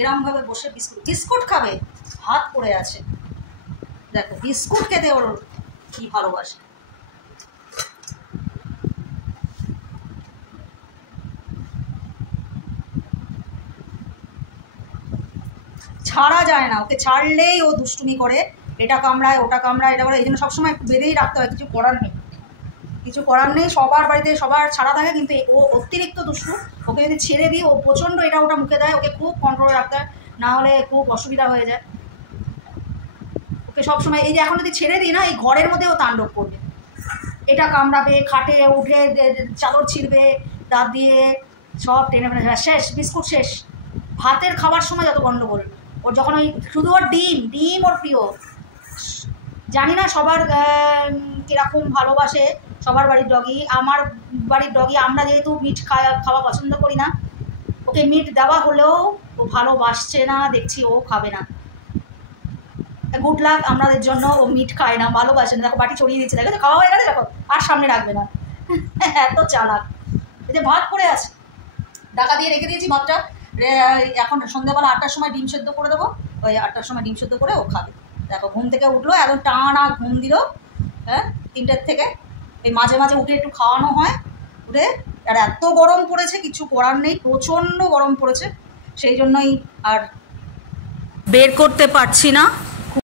এরমভাবে বসে biscuit biscuit খাবে, হাত পড়ে আছে। দেখো বিস্কুট খেতে ওর কি ভালোবাসে। ছাড়া যায় না, ওকে ছাড়লেই ও দুষ্টুমি করে, এটা কামড়ায় ওটা কামড়ায় এটা করে। এই জন্য সবসময় একটু বেঁধেই রাখতে হয়, কিছু করার নেই, কিছু করার নেই। সবার বাড়িতে সবার ছাড়া থাকে, কিন্তু ও অতিরিক্ত দুষ্টু। ওকে যদি ছেড়ে দিই ও প্রচণ্ড এটা ওটা মুখে দেয়, ওকে খুব কন্ট্রোলে রাখতে হয়, না হলে খুব অসুবিধা হয়ে যায়। ওকে সবসময় এই যে এখন যদি ছেড়ে দিই না, এই ঘরের মধ্যেও তাণ্ডব করবে, এটা কামড়াবে, খাটে উঠে চাদর ছিঁড়বে, দাঁত দিয়ে সব টেনে ফেলে শেষ, বিস্কুট শেষ। ভাতের খাওয়ার সময় যত গণ্ডগোল ওর, যখন ওই শুধু ওর ডিম ওর প্রিয়। জানি না সবার কীরকম ভালোবাসে সবার বাড়ির ডগি। আমার বাড়ির ডগি, আমরা যেহেতু মিট খাওয়া পছন্দ করি না, ওকে মিট দেওয়া হলেও ও ভালোবাসছে না, দেখছি ও খাবে না। গুড লাক আমাদের জন্য, ও মিট খায় না, ভালোবাসে না। দেখো বাটি চড়িয়ে দিচ্ছে, দেখো খাওয়া হয়ে গেছে, দেখো আর সামনে রাখবে না। এত চালাক। এই যে ভাত পড়ে আছে, ঢাকা দিয়ে রেখে দিয়েছি ভাতটা। এখন সন্ধ্যাবেলা 8টার সময় ডিম সেদ্ধ করে দেবো, ওই 8টার সময় ডিম সেদ্ধ করে ও খাবে। দেখো ঘুম থেকে উঠলো, একদম টানা ঘুম দিল, হ্যাঁ 3টের থেকে। এই মাঝে মাঝে উঠে একটু খাওয়ানো হয়, উঠে। আর এত গরম পড়েছে, কিছু করার নেই, প্রচণ্ড গরম পড়েছে, সেই জন্যই আর বের করতে পারছি না।